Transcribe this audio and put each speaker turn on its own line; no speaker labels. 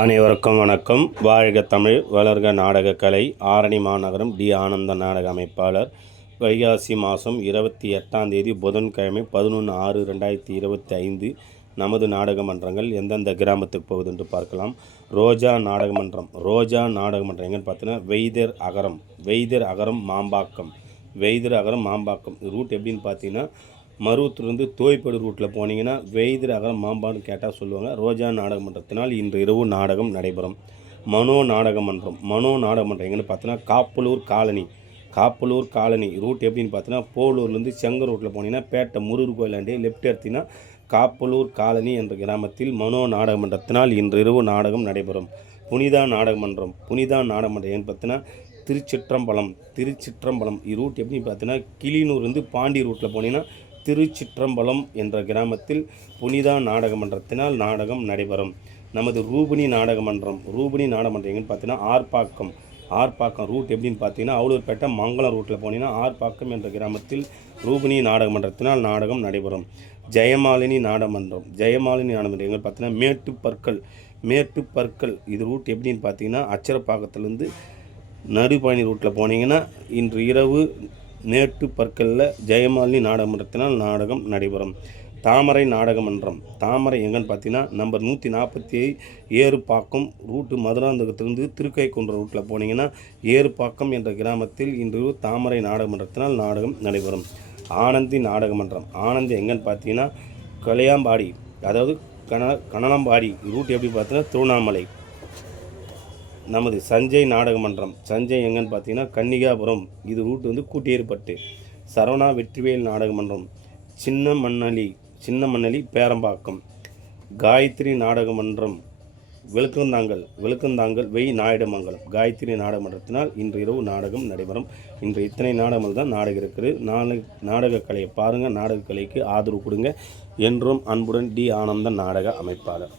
அனைவருக்கும் வணக்கம். வாழ்க தமிழ் வளர்க நாடகக்கலை. ஆரணி மாநகரம் டி. ஆனந்த நாடக அமைப்பாளர். வைகாசி மாதம் இருபத்தி எட்டாம் தேதி புதன்கிழமை பதினொன்று ஆறு ரெண்டாயிரத்தி இருபத்தி ஐந்து நமது நாடக மன்றங்கள் எந்தெந்த கிராமத்துக்கு போகுது என்று பார்க்கலாம். ரோஜா நாடகமன்றம் ரோஜா நாடகமன்றம் எங்கன்னு பார்த்தீங்கன்னா வெய்தர் அகரம். வெய்தர் அகரம் மாம்பாக்கம். வெய்தர் அகரம் மாம்பாக்கம். ரூட் எப்படின்னு பார்த்தீங்கன்னா மருவத்தூர்லேருந்து தோய்ப்படு ரூட்டில் போனீங்கன்னா வெய்தர் அகலம் மாம்பான்னு கேட்டால் சொல்லுவாங்க. ரோஜா நாடக மன்றத்தினால் இன்று இரவு நாடகம் நடைபெறும். மனோ நாடக மன்றம் மனோ நாடக மன்றம் எங்கன்னு பார்த்தீங்கன்னா Kappalur colony. Kappalur colony route எப்படின்னு பார்த்தீங்கன்னா போலூர்லேருந்து செங்க ரூட்டில் போனீங்கன்னா பேட்டை முருகர் கோயிலாண்டே லெஃப்ட் எடுத்தீங்கன்னா காப்பலூர் காலனி என்ற கிராமத்தில் மனோ நாடக மன்றத்தினால் இன்று இரவு நாடகம் நடைபெறும். புனிதா நாடக மன்றம் புனிதா நாடக மன்றம் ஏன்னு பார்த்தீங்கன்னா திருச்சிற்றம்பலம். திருச்சிற்றம்பலம். ரூட் எப்படின்னு பார்த்தீங்கன்னா கிளினூர்லேருந்து பாண்டி ரூட்டில் போனீங்கன்னா திருச்சிற்றம்பலம் என்ற கிராமத்தில் புனிதா நாடக மன்றத்தினால் நாடகம் நடைபெறும். நமது ரூபிணி நாடக மன்றம் ரூபினி நாடக மன்றம் எங்கன்னு பார்த்தீங்கன்னா ஆர்ப்பாக்கம். ஆர்ப்பாக்கம் ரூட் எப்படின்னு பார்த்தீங்கன்னா அவுலூர்பேட்டை மங்களம் ரூட்டில் போனீங்கன்னா ஆர்ப்பாக்கம் என்ற கிராமத்தில் ரூபிணி நாடக மன்றத்தினால் நாடகம் நடைபெறும். ஜெயமாலினி நாடமன்றம் ஜெயமாலினி நாடமன்றம் எங்கே பார்த்தீங்கன்னா மேட்டு பற்கள் மேட்டு பற்கள் இது ரூட் எப்படின்னு பார்த்தீங்கன்னா அச்சரப்பாக்கத்துலேருந்து நடுபாணி ரூட்டில் போனீங்கன்னா இன்று இரவு நேட்டு பற்களில் ஜெயமாலினி நாடகமன்றத்தினால் நாடகம் நடைபெறும். தாமரை நாடகமன்றம். தாமரை எங்கன்னு பார்த்தீங்கன்னா நம்பர் நூற்றி நாற்பத்தி ஏறுபாக்கம் ரூட்டு மதுராந்தகத்திலிருந்து திருக்கைக்குன்ற ரூட்டில் போனீங்கன்னா ஏறுபாக்கம் என்ற கிராமத்தில் இன்று தாமரை நாடகமன்றத்தினால் நாடகம் நடைபெறும். ஆனந்தி நாடகமன்றம். ஆனந்தி எங்கன்னு பார்த்தீங்கன்னா கலையாம்பாடி அதாவது கன கனலம்பாடி ரூட் எப்படி பார்த்தீங்கன்னா திருவண்ணாமலை. நமது சஞ்சய் நாடக மன்றம் சஞ்சய் எங்கன்னு பார்த்தீங்கன்னா கன்னிகாபுரம். இது ரூட் வந்து கூட்டியேற்பட்டு சரவணா வெற்றிவேல் நாடக மன்றம் சின்ன மண்ணலி சின்ன மண்ணலி பேரம்பாக்கம். காயத்ரி நாடக மன்றம் விளக்கந்தாங்கல் வெளுக்கந்தாங்கல் வெய் நாயுடமங்கலம். காயத்ரி நாடக மன்றத்தினால் இன்று இரவு நாடகம் நடைபெறும். இன்று இத்தனை நாடகங்கள் தான் நாடகம் இருக்குது. நாளை நாடக கலையை பாருங்கள் நாடக கலைக்கு ஆதரவு கொடுங்க. என்றும் அன்புடன் டி ஆனந்த நாடக அமைப்பாளர்.